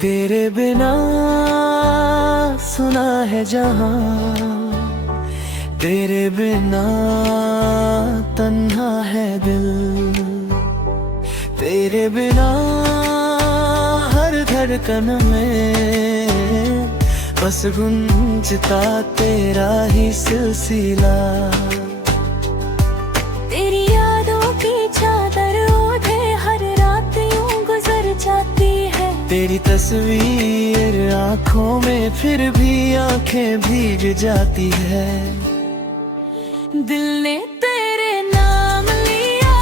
तेरे बिना सुना है जहां, तेरे बिना तन्हा है दिल, तेरे बिना हर धड़कन में बस गुंजता तेरा ही सिलसिला। तेरी यादों की चादर ओढ़े हर रात यूं गुजर जाती है। तेरी तस्वीर आँखों में फिर भी आँखें भीग जाती है। दिल ने तेरे नाम लिया,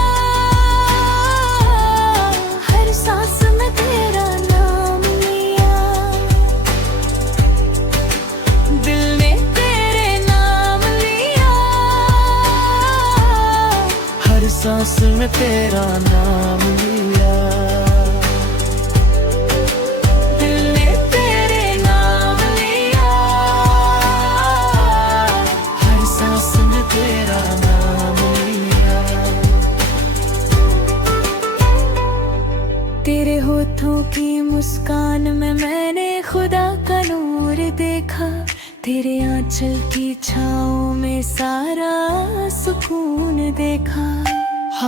हर सांस में तेरा नाम लिया। दिल ने तेरे नाम लिया, हर सांस में तेरा नाम लिया। तेरे होठों की मुस्कान में मैंने खुदा का नूर देखा। तेरे आंचल की छाँव में सारा सुकून देखा।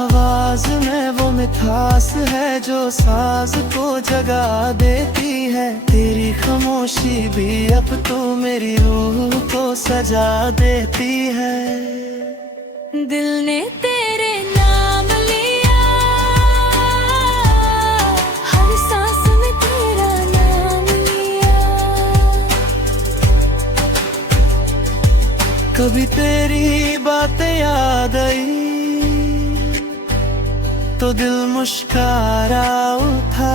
आवाज में वो मिठास है जो साज को जगा देती है। तेरी खामोशी भी अब तो मेरी रूह को सजा देती है। दिल ने तेरे नाम लिया, हर सांस में तेरा नाम लिया। कभी तेरी बातें याद आई तो दिल मुस्कुरा उठा।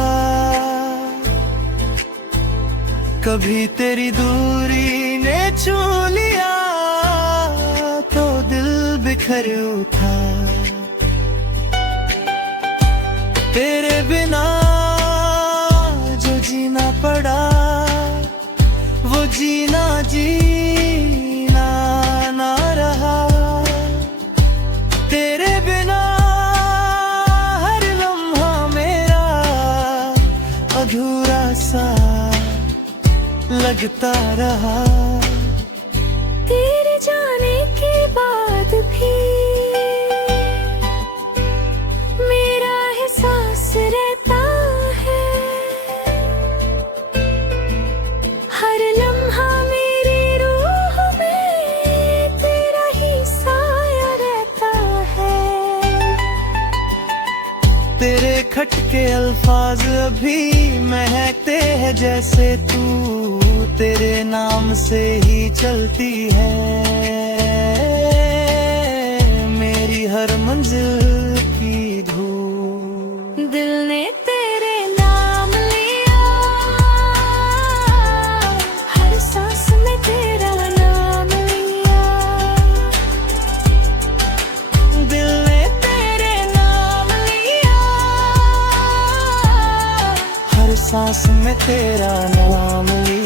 कभी तेरी दूरी ने छू लिया तो दिल बिखर उठा। तेरे बिना जो जीना पड़ा वो जीना जीना ना रहा। तेरे बिना हर लम्हा मेरा अधूरा सा लगता रहा। तेरे जाने के बाद भी मेरा एहसास रहता है। हर लम्हा मेरी रूह में तेरा ही साया रहता है। तेरे खटके अल्फाज अभी महकते हैं जैसे तू तेरे नाम से ही चलती है। मेरी हर मंजिल की धूप। दिल ने तेरे नाम लिया, हर सांस में तेरा नाम लिया। दिल ने तेरे नाम लिया, हर सांस में तेरा नाम लिया।